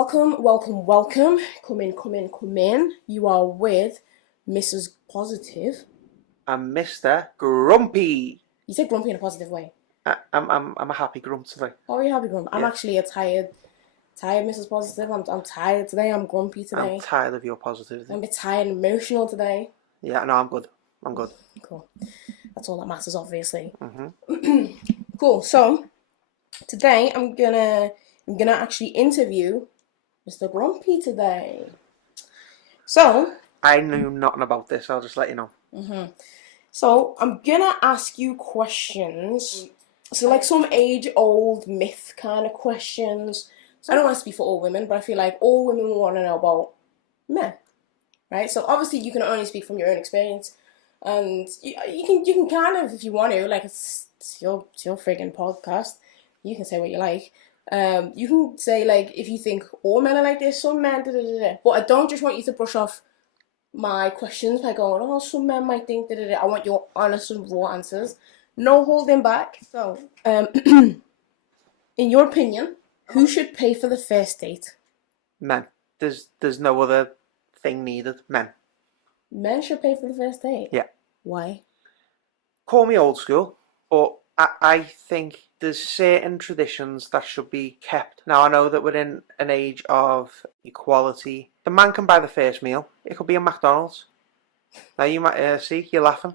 Welcome, welcome, welcome. Come in, come in, come in. You are with Mrs. Positive. I'm Mr. Grumpy. You said grumpy in a positive way. I'm a happy grump today. How are you happy, grump? I'm actually a tired Mrs. Positive. I'm tired today. I'm grumpy today. I'm tired of your positivity. I'm a bit tired and emotional today. Yeah, no, I'm good. I'm good. Cool. That's all that matters, obviously. Mm-hmm. Cool. So today I'm gonna actually interview Mr. Grumpy today. So I knew nothing about this. I'll just let you know. So I'm gonna ask you questions. So like some age-old myth kind of questions. I don't want to speak for all women, but I feel like all women will want to know about men, right? So obviously you can only speak from your own experience, and you can kind of, if you want to, like it's your friggin' podcast. You can say what you like. You can say like if you think all men are like this, some men da da da da. But I don't just want you to brush off my questions by going, oh, some men might think da da da. I want your honest and raw answers. No holding back. So, in your opinion, who should pay for the first date? Men. There's no other thing needed. Men. Men should pay for the first date? Yeah. Why? Call me old school, but I think there's certain traditions that should be kept. Now, I know that we're in an age of equality. The man can buy the first meal. It could be a McDonald's. Now, you might see, you're laughing.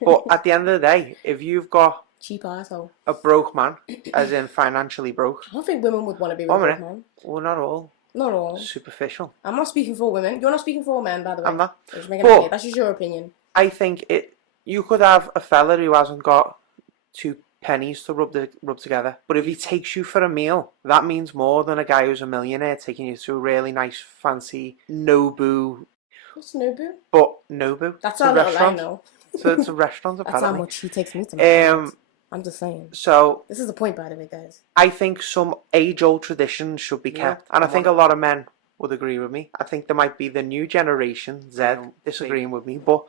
But at the end of the day, if you've got cheap asshole, a broke man, as in financially broke. I don't think women would want to be with a broke man. Well, not all. Not all. Superficial. I'm not speaking for women. You're not speaking for men, by the way. I'm not. But that's just your opinion. I think you could have a fella who hasn't got 2 pennies to rub together, but if he takes you for a meal, that means more than a guy who's a millionaire taking you to a really nice, fancy Nobu. What's Nobu? But Nobu. That's our little line, though. So it's a restaurant, apparently. That's how much he takes me to. I'm just saying. So this is the point, by the way, guys. I think some age-old traditions should be kept, and I think a lot of men would agree with me. I think there might be the new generation, Z, disagreeing with me, but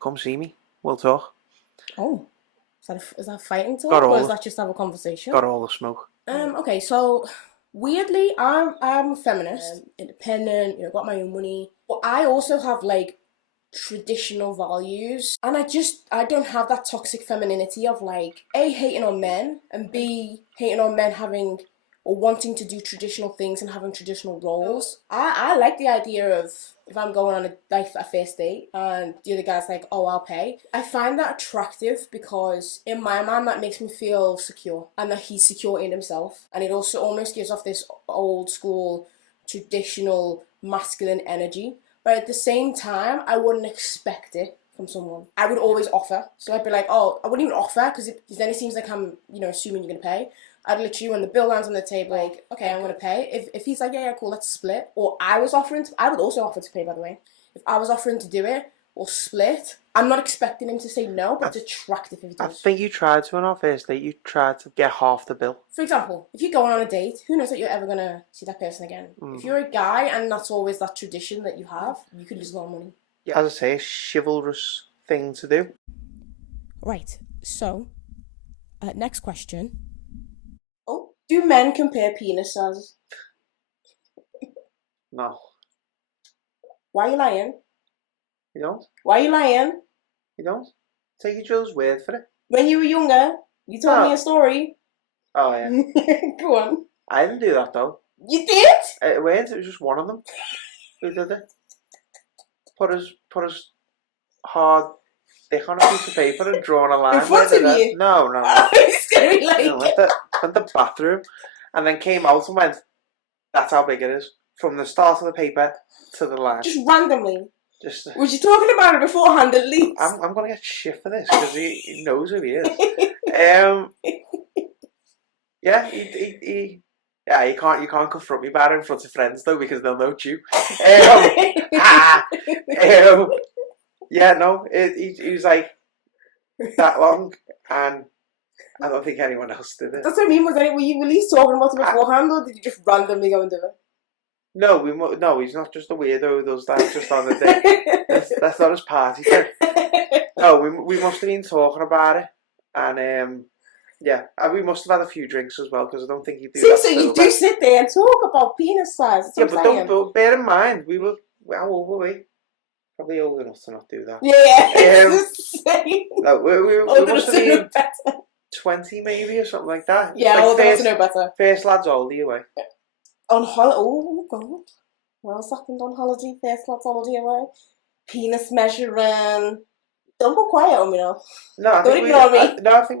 come see me. We'll talk. Oh, is that fighting talk, or is that just have a conversation? Got all the smoke. Okay, so weirdly, I'm a feminist, independent. Got my own money, but I also have like traditional values, and I don't have that toxic femininity of like A, hating on men, and B, hating on men having or wanting to do traditional things and having traditional roles. I like the idea of if I'm going on a first date and the other guy's like, oh, I'll pay. I find that attractive because in my mind that makes me feel secure and that he's secure in himself, and it also almost gives off this old school traditional masculine energy. But at the same time, I wouldn't expect it from someone. I would always offer. So I'd be like, oh, I wouldn't even offer because then it seems like I'm, assuming you're going to pay. I'd literally, when the bill lands on the table, like, okay, I'm going to pay. If he's like, yeah, cool, let's split. Or I was offering to, I would also offer to pay, by the way. If I was offering to do it or split, I'm not expecting him to say no, but it's attractive if he does. I think you tried to on our first date, you tried to get half the bill. For example, if you're going on a date, who knows that you're ever going to see that person again? If you're a guy and that's always that tradition that you have, you could lose a lot of money. Yeah, as I say, a chivalrous thing to do. Right, so, next question. Oh, do men compare penis size? No. Why are you lying? You don't? Why are you lying? You don't? Take each other's word for it. When you were younger, you told me a story. Oh, yeah. Go on. I didn't do that, though. You did? It was just one of them. Who did it? Put his hard dick on a piece of paper and drawn a line. In front of you? No. It's going to be like... went to the bathroom and then came out and went, that's how big it is. From the start of the paper to the line. Just randomly? Was you talking about it beforehand at least? I'm going to get shit for this because he knows who he is. Yeah, you can't confront me about it in front of friends though because they'll know you. Yeah, no, he was like that long, and I don't think anyone else did it. That's what I mean. Were you at least talking about it beforehand, or did you just randomly go and do it? No, he's not just a weirdo who does that just on the day. That's not his party trick. No, we must have been talking about it, and Yeah, and we must have had a few drinks as well, because I don't think you do See, that so you sober. do sit there and talk about penis size. That's Yeah, what but I'm saying. don't bear in mind, how old were we? Probably old enough to not do that. Yeah, insane. No, we Old must enough have to know been better. 20 maybe, or something like that. Yeah, Like old enough to know better. first lads holiday away. On holiday, oh god. What else happened on holiday? First lads holiday away. Penis measuring. Don't go quiet on me now. No, I Don't think ignore me. I think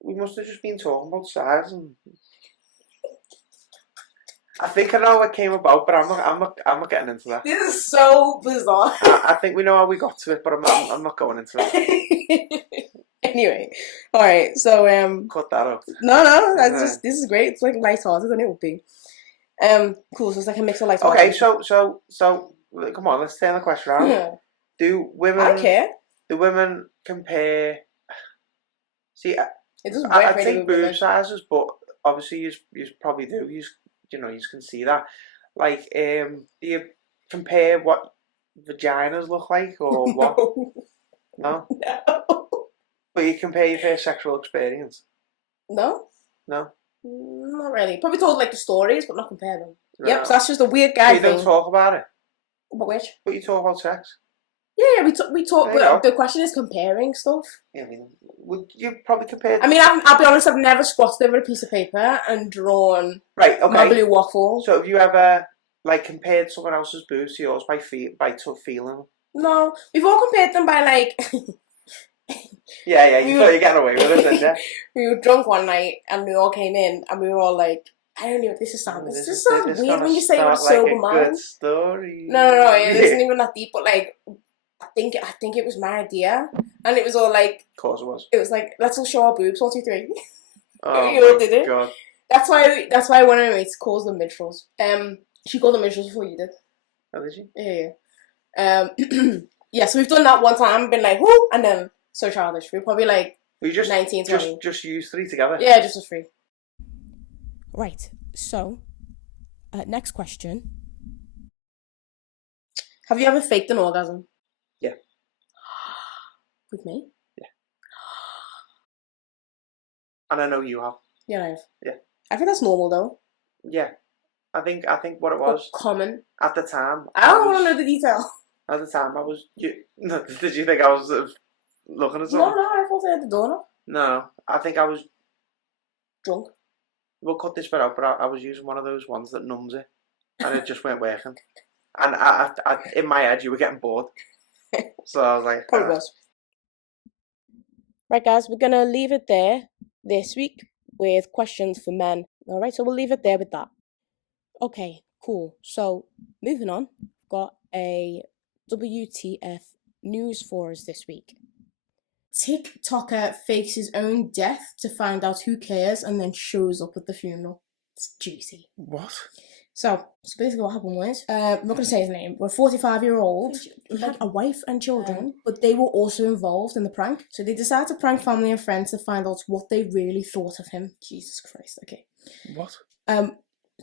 we must have just been talking about size, and I think I know what came about, but I'm not getting into that. This is so bizarre. I think we know how we got to it, but I'm not going into it. Anyway, all right. So Cut that up. no, this is great. It's like lighthearted, and it would be. Cool. So it's like a mix of lighthearted. Okay, so come on, let's turn the question around. Yeah. Do women? I don't care. Do women compare? See, It doesn't I'd work say boob sizes, but obviously you probably do. You can see that. Like, do you compare what vaginas look like, or what? No. No. But you compare your first sexual experience. No. No. Not really. Probably told like the stories, but not compare them. No. Yep. So that's just a weird guy You thing. don't talk about it. But which? But you talk about sex. Yeah, we talk. There you But the question is comparing stuff. Yeah, I mean, would you probably compare? I mean, I'll be honest. I've never squatted over a piece of paper and drawn Right. Okay. my blue waffle. So have you ever like compared someone else's boobs to yours by feeling? No, we've all compared them by like. Yeah. You thought you're getting away with it, didn't you? We were drunk one night and we all came in and we were all like, I don't know. This sounds weird when you say it with a sober mind. Good story. No. It isn't even that deep. But like, I think it was my idea, and it was all like. Of course it was. It was like, let's all show our boobs. 1, 2, 3. Oh you all did it. God. That's why one of my mates calls them minstrels. She called them minstrels before you did. Oh, did she? Yeah. Yeah. So we've done that one time and been like, whoo, and then so childish. We're probably like. We just 19, 20. just use 3 together. Yeah, just as 3. Right. So, next question. Have you ever faked an orgasm? Yeah. With me? Yeah. And I know you have. Yeah, I have. Yeah. I think that's normal though. Yeah. I think what it was. Common. At the time. I don't want to know the detail. At the time, I was. Did you think I was looking at something? No, I thought I had the door. No, I think I was drunk. We'll cut this bit out, but I was using one of those ones that numbs it, and it just weren't working. And I in my head, you were getting bored, so I was like, probably was. Right, guys, we're gonna leave it there this week with questions for men. All right, so we'll leave it there with that. Okay, cool. So moving on, got a WTF news for us this week. TikToker fakes his own death to find out who cares and then shows up at the funeral. It's juicy. What? So basically what happened was, I'm not going to say his name, but a 45-year-old had a wife and children, but they were also involved in the prank. So they decided to prank family and friends to find out what they really thought of him. Jesus Christ, okay. What?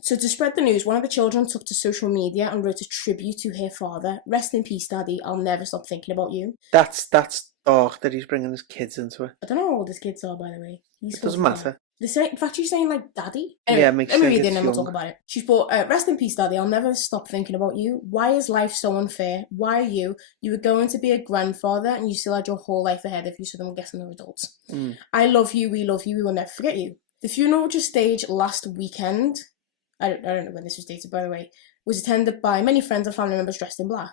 So to spread the news, one of the children took to social media and wrote a tribute to her father. Rest in peace, Daddy. I'll never stop thinking about you. That's dark that he's bringing his kids into it. I don't know how old his kids are, by the way. It doesn't matter. In fact, she's saying like Daddy. Anyway, yeah, makes let me sense. read it and then we'll talk about it. She's put, rest in peace, Daddy. I'll never stop thinking about you. Why is life so unfair? Why are you? You were going to be a grandfather and you still had your whole life ahead of you, so then we're guessing they're adults. I love you. We love you. We will never forget you. The funeral just staged last weekend. I don't know when this was dated, by the way. Was attended by many friends and family members dressed in black.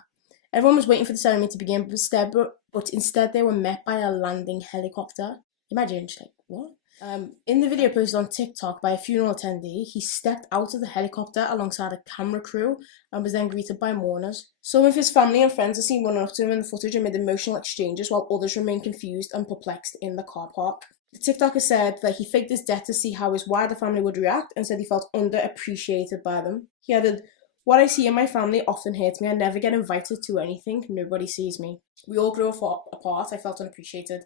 Everyone was waiting for the ceremony to begin, but instead they were met by a landing helicopter. Imagine, just like, what? In the video posted on TikTok by a funeral attendee, he stepped out of the helicopter alongside a camera crew and was then greeted by mourners. Some of his family and friends are seen running up to him in the footage amid emotional exchanges, while others remain confused and perplexed in the car park. The TikToker said that he faked his death to see how his wider family would react and said he felt underappreciated by them. He added, "What I see in my family often hurts me. I never get invited to anything. Nobody sees me. We all grew apart. I felt unappreciated.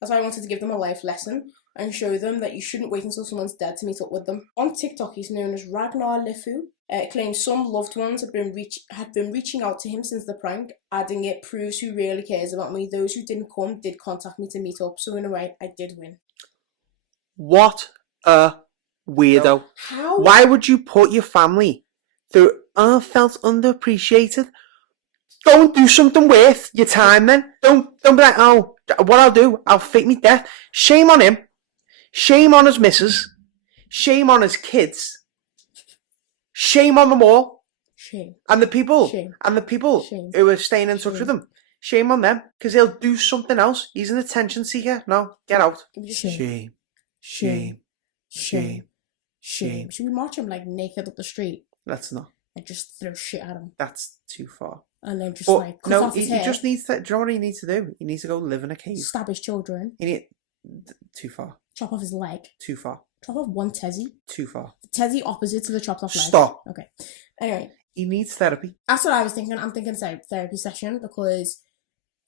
That's why I wanted to give them a life lesson and show them that you shouldn't wait until someone's dead to meet up with them." On TikTok, he's known as Ragnar Lifu. Claims some loved ones had been reaching out to him since the prank, adding, "It proves who really cares about me. Those who didn't come did contact me to meet up, so in a way, I did win." What a weirdo. How? Why would you put your family through felt underappreciated? Go and do something worth your time then. Don't be like, oh, what I'll do, I'll fake me death. Shame on him. Shame on his missus. Shame on his kids. Shame on them all. Shame. And the people. Shame. And the people Shame. who are staying in touch Shame. with him. Shame on them. Because he'll do something else. He's an attention seeker. No, get out. Shame. Shame. Shame. Shame. Should we march him like naked up the street? Let's not. And just throw shit at him. That's too far. And then just But like cut no, off his he hair. just needs to. Do you know what he needs to do? He needs to go live in a cave. Stab his children. Too far. Chop off his leg. Too far. Chop off one tezzy. Too far. The tezzy opposite to the chopped off leg. Stop. Okay. Anyway. He needs therapy. That's what I was thinking. I'm thinking therapy session because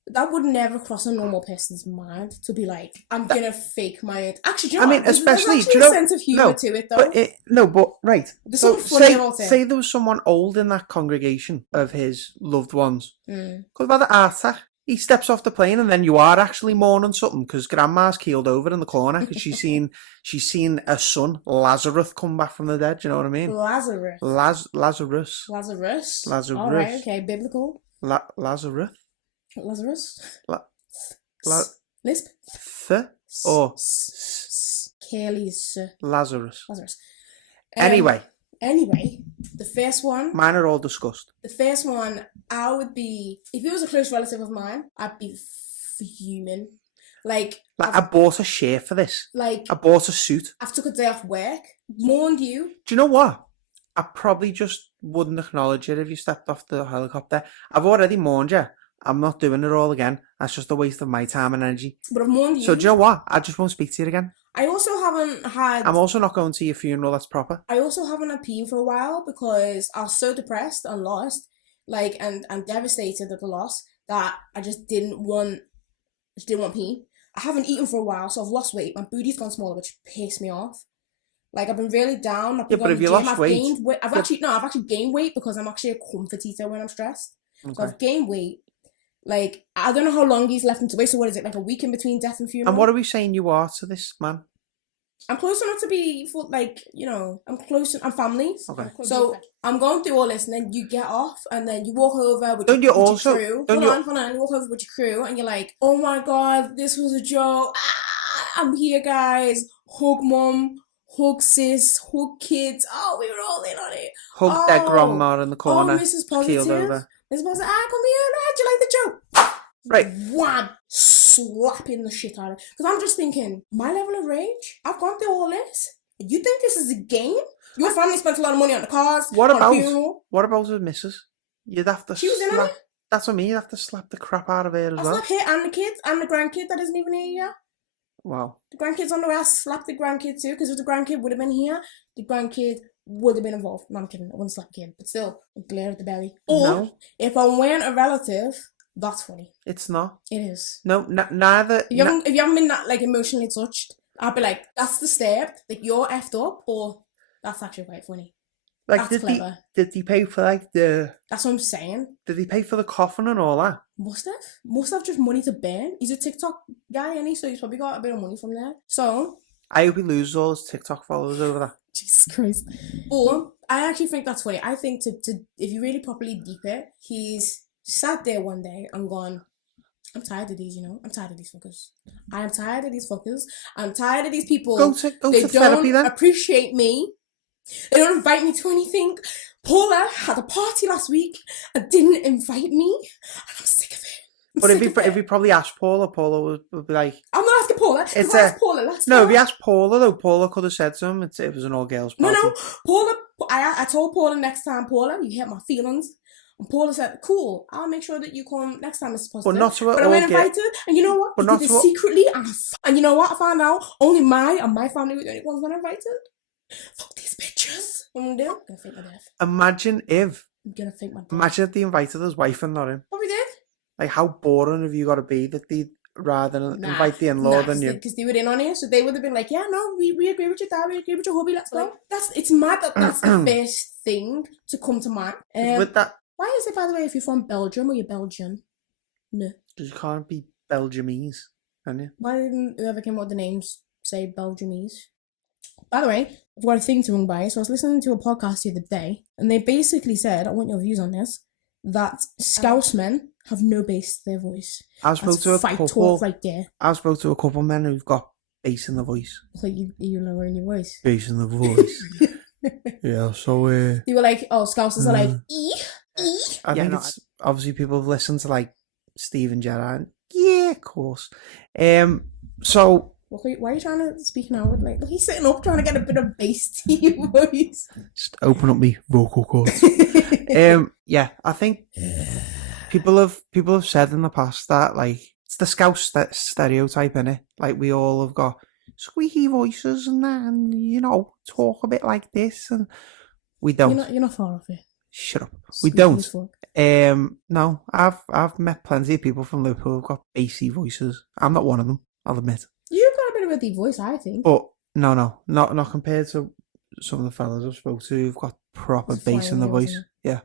that would never cross a normal person's mind to be like, I'm gonna fake my. Actually, do you know what? Especially, there's actually a sense of humor to it, though. But right. There's something funny about it. Say there was someone old in that congregation of his loved ones. Because about the heart attack, he steps off the plane, and then you are actually mourning something because grandma's keeled over in the corner because she's seen her son Lazarus come back from the dead. Do you know what I mean? Lazarus. Lazarus. All right. Okay. Biblical. Lazarus. Lisp. Or Kelly's. Lazarus. Anyway, the first one. Mine are all discussed. The first one, I would be, if it was a close relative of mine, I'd be fuming. Like I bought a shirt for this. Like I bought a suit. I've took a day off work. Mourned you. Do you know what? I probably just wouldn't acknowledge it if you stepped off the helicopter. I've already mourned you. I'm not doing it all again. That's just a waste of my time and energy. But I've mourned you. So do you know what? I just won't speak to you again. I also haven't had... I'm also not going to your funeral that's proper. I also haven't had pee for a while because I was so depressed and lost. Like, and devastated at the loss that I just didn't want pee. I haven't eaten for a while, so I've lost weight. My booty's gone smaller, which pissed me off. Like, I've been really down. I've been but if you lost weight... I've actually gained weight because I'm actually a comfort eater when I'm stressed. Okay. So I've gained weight. Like, I don't know how long he's left him to wait. So what is it, like a week in between death and funeral? And what are we saying you are to this man? I'm close enough to be, I'm close, I'm family. Okay. So I'm going through all this and then you get off and then you walk over with, your crew. Hold on. You walk over with your crew and you're like, oh my God, this was a joke. I'm here, guys. Hug mum, hug sis, hug kids. Oh, we were all in on it. Hug their grandma in the corner. Oh, Mrs. Positive. Mrs. Positive, come here. How'd you like the joke? Right. Wham! Slapping the shit out of it. Because I'm just thinking, my level of rage, I've gone through all this. You think this is a game? Your family spent a lot of money on the cars, What about his missus? You'd have to She was in on it? That's what I mean, you'd have to slap the crap out of her as well. I slap her and the kids and the grandkid that isn't even here yet. Wow. The grandkid's on the way. I slapped the grandkid too, because if the grandkid would have been here, the grandkid would have been involved. No, I'm kidding. I wouldn't slap the kid. But still, I glare at the belly. Or, if I weren't a relative... That's funny. It's not. It is. No, neither. If you haven't been that emotionally touched, I'd be like, that's disturbed. Like, you're effed up, or that's actually quite funny. Like, that's clever. Did he pay for the? That's what I'm saying. Did he pay for the coffin and all that? Must have just money to burn. He's a TikTok guy, and so he's probably got a bit of money from there. So I hope he loses all his TikTok followers over that. Jesus Christ. Or I actually think that's funny. I think to if you really properly deep it, he's sat there one day and gone, I'm tired of these, I'm tired of these fuckers. I am tired of these fuckers. I'm tired of these people. Go to therapy then. They don't appreciate me. They don't invite me to anything. Paula had a party last week and didn't invite me. And I'm sick of it. But if he probably asked Paula would be like... I'm not asking Paula. If I asked Paula last No, if he asked Paula though, Paula could have said to him it was an all-girls party. No. Paula, I told Paula next time, Paula, you hurt my feelings. And Paula said, cool, I'll make sure that you come next time, Mrs. Positive. But I went invited, and you know what? But did it secretly, and you know what? I found out only my family were the only ones that were invited. Fuck these bitches. I'm gonna fake my death. Imagine if... I'm gonna fake my death. Imagine if they invited his wife and not him. Probably did. Like, how boring have you got to be that they rather than invite the in-law than you? Because they were in on it, so they would have been like, yeah, no, we agree with your dad, we agree with your hubby, let's go. It's mad that's the first thing to come to mind. With that... Why is it, by the way, if you're from Belgium or you're Belgian? No. Because you can't be Belgiumese, can you? Why didn't whoever came up with the names say Belgiumese. By the way, I've got a thing to run by. So I was listening to a podcast the other day, and they basically said, I want your views on this, that Scouse men have no bass to their voice. I spoke to a couple. Talk right there. I spoke to a couple men who've got bass in the voice. Like you lowering your voice. Bass in the voice. Yeah. So. You were like, oh, Scousers are like I think it's obviously people have listened to like Steven Gerrard. Yeah, of course. So. Why are you trying to speak now? Like, he's sitting up trying to get a bit of bass to your voice. Just open up me vocal cords. Yeah, I think people have said in the past that like it's the Scouse stereotype, innit? Like we all have got squeaky voices and that, and you know, talk a bit like this, and we don't. You're not far off it. Shut up. Squeaky we don't. No, I've met plenty of people from Liverpool who've got bassy voices. I'm not one of them, I'll admit. You've got a bit of a deep voice, I think. But no, not compared to some of the fellas I've spoke to who've got proper bass in the voice. Yeah.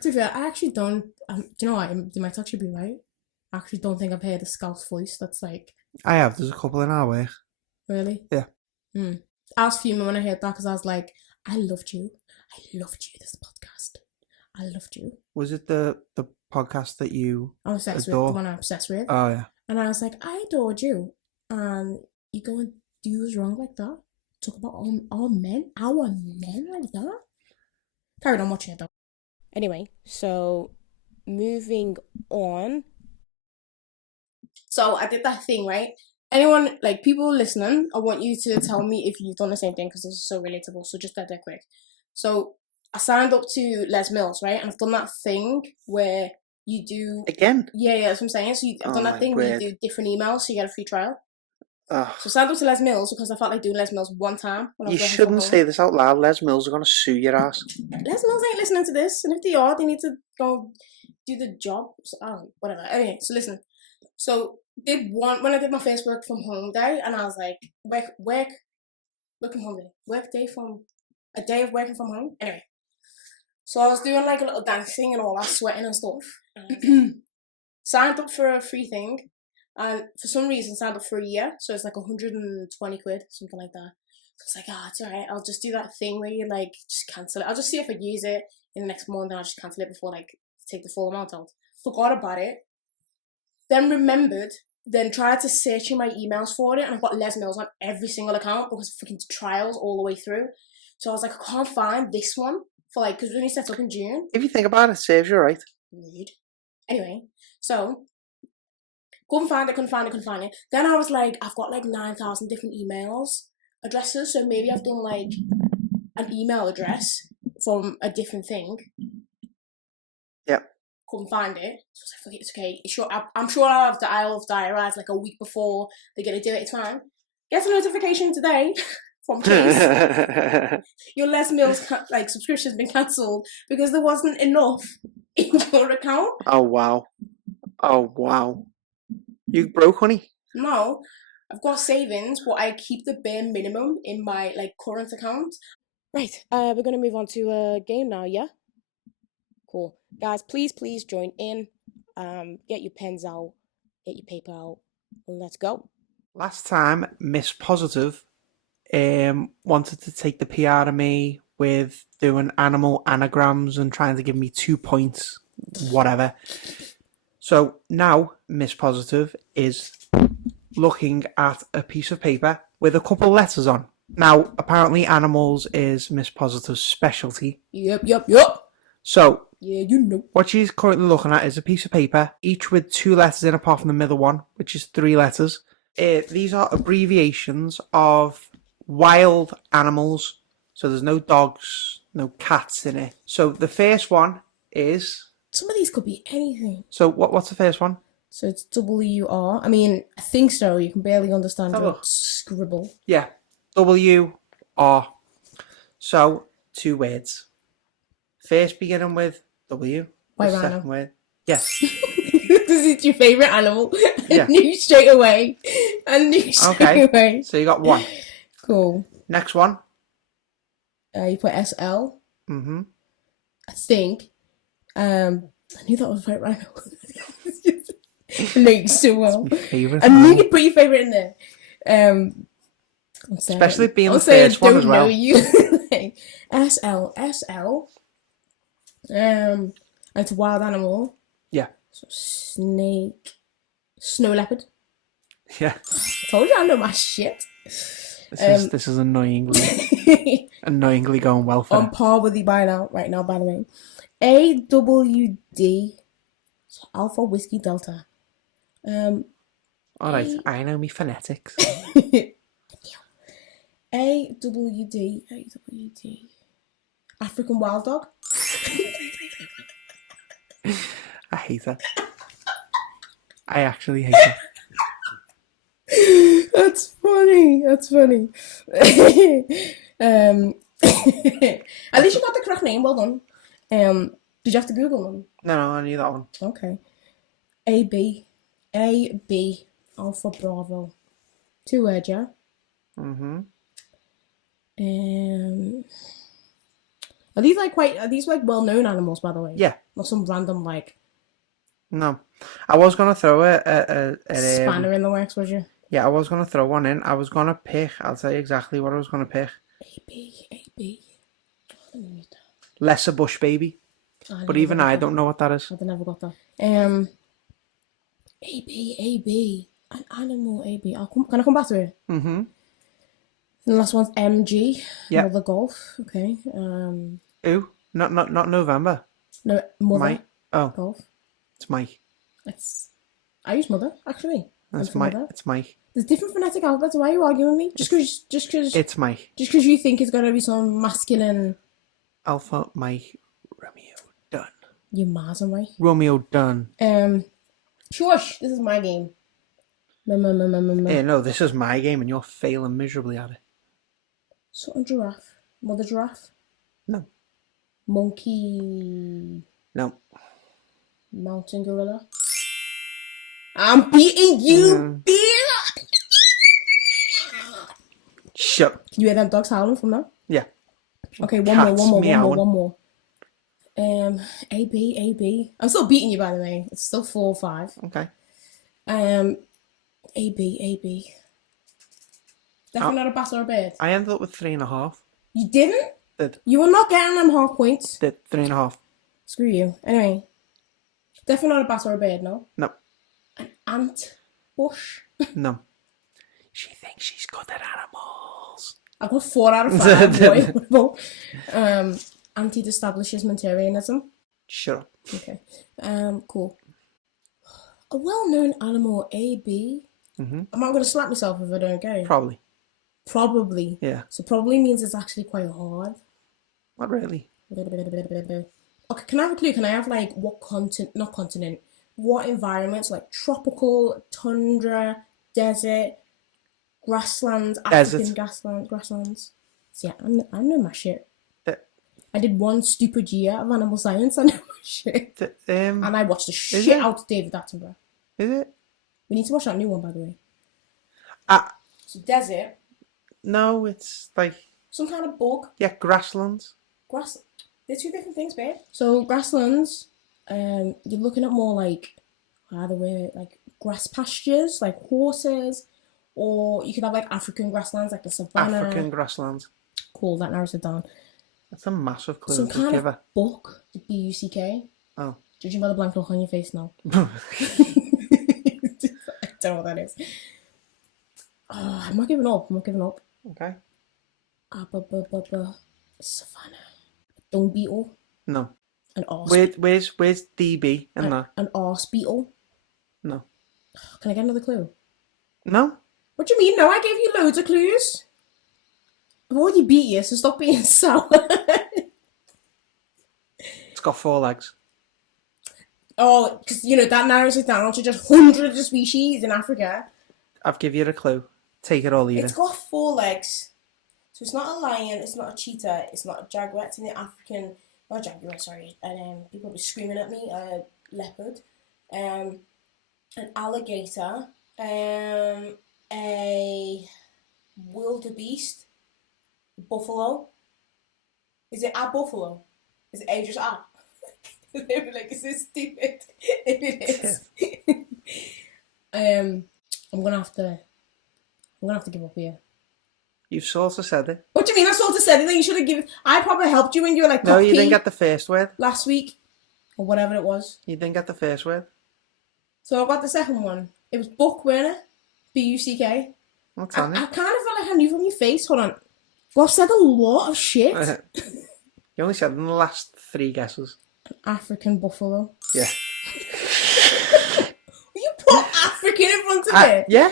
To be fair, I actually don't. Do you know what? You might actually be right. I actually don't think I've heard a Scouse voice that's like. I have. There's a couple in our work. Really? Yeah. I was fuming when I heard that because I was like, I loved you. This podcast. I loved you. Was it the podcast that you I'm obsessed with? The one I'm obsessed with. Oh yeah. And I was like, I adored you. And you go and do us wrong like that? Talk about our men like that? Carried on watching it though. Anyway, so moving on. So I did that thing, right? Anyone, like people listening, I want you to tell me if you've done the same thing because this is so relatable. So just that quick. So I signed up to Les Mills, right? And I've done that thing where you do... Again? Yeah, that's what I'm saying. So I've done that thing where you do different emails so you get a free trial. So I signed up to Les Mills because I felt like doing Les Mills one time. You shouldn't say this out loud. Les Mills are going to sue your ass. Les Mills ain't listening to this. And if they are, they need to go do the job. So, whatever. Anyway, so listen. So when I did my first work from home day, and I was like, work from home day. A day of working from home. Anyway. So I was doing like a little dancing and all that, sweating and stuff. Signed up for a free thing. And for some reason, signed up for a year. So it's like 120 quid, something like that. So it's like, it's alright. I'll just do that thing where you like, just cancel it. I'll just see if I use it in the next month and I'll just cancel it before like, take the full amount out. Forgot about it. Then remembered. Then tried to search in my emails for it. And I've got Les Mills on every single account because of freaking trials all the way through. So I was like, I can't find this one for like, because we only set up in June. If you think about it, it saves you, right? Rude. Anyway, so couldn't find it. Then I was like, I've got like 9,000 different emails addresses, so maybe I've done like an email address from a different thing. Yep. Couldn't find it. So I was like, it's okay. I'm sure I'll have diarised like a week before they're gonna do it. It's fine. Get a notification today from Chase. Your Les Mills like subscription's been cancelled because there wasn't enough in your account. Oh wow. You broke, honey? No, I've got savings, but I keep the bare minimum in my like current account. Right, we're gonna move on to a game now, yeah? Cool. Guys, please join in. Get your pens out, get your paper out, and let's go. Last time, Miss Positive wanted to take the PR out of me with doing animal anagrams and trying to give me 2 points, whatever. So now Miss Positive is looking at a piece of paper with a couple letters on. Now, apparently animals is Miss Positive's specialty. Yep. So, yeah, you know. What she's currently looking at is a piece of paper, each with 2 letters in apart from the middle one, which is 3 letters. These are abbreviations of wild animals. So there's no dogs, no cats in it. So the first one is... Some of these could be anything. So what's the first one? So it's W-R. I mean, I think so. You can barely understand your scribble. Yeah. W-R. So, 2 words. First beginning with W. White the rhino. Second word. Yes. This is your favourite animal. Yeah. I knew straight away. Okay. So you got 1. Cool. Next one. You put S-L. Mm-hmm. I think. I knew that was white rhino. I know you so well. That's my favourite. I knew you'd put your favourite in there. Especially it being I'm the saying first one don't as know well. you. Like, SL. And it's a wild animal. Yeah. So snake. Snow leopard. Yeah. Told you I know my shit. This is annoyingly going well for On her. par with you by now, right now, by the way. AWD. Alpha Whiskey Delta. Alright, I know me phonetics. AWD. African wild dog. I hate her. I actually hate her. That's funny. At least you got the correct name. Well done. Did you have to Google them? No, I knew that one. Okay. AB. Alpha Bravo. 2 words, yeah? Mm-hmm. Are these like well-known animals, by the way? Yeah. Not some random like No. I was going to throw a spanner in the works, was you? Yeah, I was going to throw one in. I was going to pick, I'll tell you exactly what I was going to pick. AB. Lesser bush baby. But even I don't know what that is. I never got that. AB. An animal AB. Can I come back to it? Mm-hmm. And the last one's MG. Yeah. Mother Golf. Okay. Ooh, not November. No, Mother Mike. Oh, Golf. it's Mike. I use Mother, actually. That's Mike. It's Mike. There's different phonetic alphabets. Why are you arguing with me? Just because It's Mike. Just because you think it's gonna be some masculine. Alpha Mike Romeo done. You mad, am I? Romeo done. Shush! This is my game. Yeah, no, this is my game and you're failing miserably at it. Something giraffe. Mother giraffe. No. Monkey. No. Mountain gorilla. I'm beating you, bitch! Shut. Can you hear them dogs howling from now? Yeah. Okay, Cats one meowing. more. AB. I'm still beating you, by the way. It's still 4-5. Okay. AB. Definitely not a bat or a bird. I ended up with 3.5. You didn't? Did. You were not getting them half points. Did 3.5. Screw you. Anyway. Definitely not a bat or a bird, no? No. An ant bush? No. She thinks she's good at animals. I got 4 out of 5. Boy. Anti-establishmentarianism. Shut up. Okay. Cool. A well-known animal, AB. Mm-hmm. Am I going to slap myself if I don't get it? Probably. Yeah. So probably means it's actually quite hard. Not really. Okay, can I have a clue? Can I have like what environments, like tropical, tundra, desert, grasslands, African grasslands? So yeah, I know my shit. I did 1 stupid year of animal science. I know my shit. And I watched the shit out of David Attenborough. Is it? We need to watch that new one, by the way. So desert. No, it's like Some kind of bug. Yeah, grasslands. They're 2 different things, babe. So grasslands, you're looking at more like either way, like grass pastures, like horses, or you could have like African grasslands, like the savannah. African grasslands. Cool, that narrows it down. That's a massive clue. Some kind of buck, BUCK. Oh. Judging by the blank look on your face now. I don't know what that is. Oh, I'm not giving up. Okay. Savannah. Dung beetle. No. An arse. Where's DB in that? An arse beetle. No. Can I get another clue? No. What do you mean? No, I gave you loads of clues. I've already beat you, so stop being sour. It's got 4 legs. Oh, because, that narrows it down to just hundreds of species in Africa. I've given you a clue. Take it or leave it. It's got 4 legs. So it's not a lion, it's not a cheetah, it's not a jaguar, it's in the African... Not jaguar, sorry. And people will be screaming at me. Leopard. An alligator. A wildebeest. Buffalo. Is it a buffalo? Is it a just a? They were like, is this stupid? It is. I'm gonna have to give up here. You've sort of said it. What do you mean I sort of said it? Then you should have given... I probably helped you when you were like, No, you didn't P get the first word. last week. Or whatever it was. You didn't get the first word. So I got the second one. It was Buck, weren't it? B-U-C-K. I I kind of felt like I knew from your face. Hold on. Well, I've said a lot of shit. You only said in the last 3 guesses. African buffalo. Yeah. You put African in front of it? Yeah.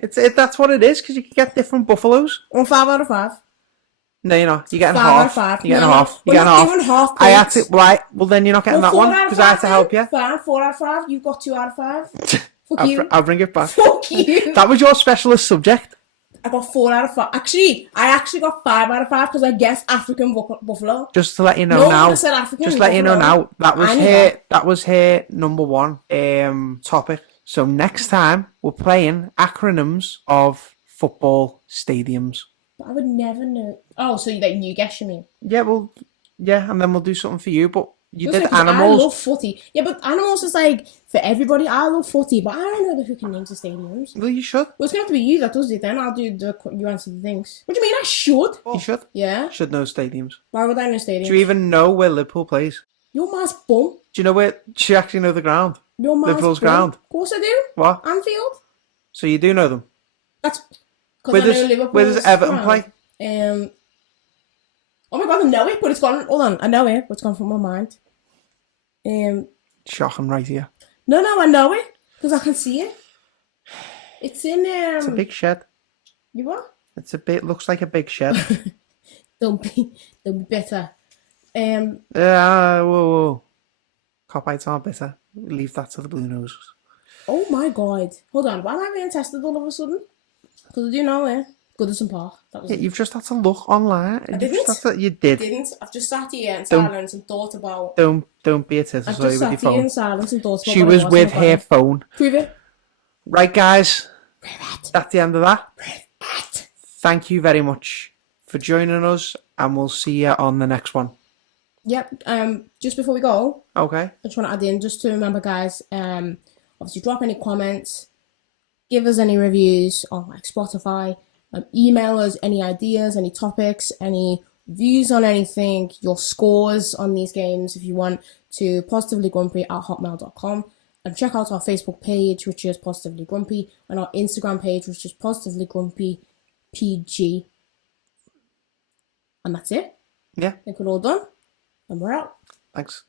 That's what it is, because you can get different buffaloes. On 5 out of 5. No, you're not. You're getting 5 out half. of 5. You're getting No, half. You're we're not getting doing half I had points. to. Right. Well, then you're not getting Well, that 4 one out of because I had 5 to help you. Fine, 4 out of 5. You've got 2 out of 5. Fuck you. I'll bring it back. Fuck you. That was your specialist subject. I got 4 out of 5. Actually, I got 5 out of 5 because I guessed African buffalo. Just to let you know No now. one said African Just let you know buffalo. now. I knew That was her number 1 topic. So next time we're playing acronyms of football stadiums. But I would never know. Oh, so you guess, you mean? Yeah, well, yeah, and then we'll do something for you. But you did I animals. love footy. Yeah, but animals is like for everybody. I love footy, but I don't know the freaking names of stadiums. Well, you should. Well, it's going to have to be you that does it then. I'll do you answer the things. What do you mean I should? You should. Yeah. Should know stadiums. Why would I know stadiums? Do you even know where Liverpool plays? Your man's bum. Do you know where? Do you actually know the ground? Your man's Liverpool's bum. ground. Of course I do. What? Anfield. So you do know them. That's because I know Liverpool's Where does Everton ground. play? Oh my god, I know it, but it's gone. Hold on, I know it, but it's gone from my mind. Shocking right here. No, I know it because I can see it. It's in It's a big shed. You what? Looks like a big shed. Don't be bitter. Whoa. Copites aren't bitter. Leave that to the Blue Noses. Oh my god. Hold on, why am I being tested all of a sudden? Because I do know it. Goodison Park. That was Yeah, you've just had to look online. I didn't. You did. I didn't. I've just sat here in silence and thought about... Don't be a I've tittle just with your sat here phone. in silence and thought about She what was it with her phone. Prove it. Right, guys. Prove it. That's the end of that. Prove it. Thank you very much for joining us, and we'll see you on the next one. Yep. Just before we go, Okay. I just want to add in, just to remember, guys, obviously drop any comments, give us any reviews on like Spotify, email us any ideas, any topics, any views on anything, your scores on these games if you want, to positivelygrumpy@hotmail.com, and check out our Facebook page, which is Positively Grumpy, and our Instagram page, which is Positively Grumpy PG. And that's it. Yeah. I think we're all done, and we're out. Thanks.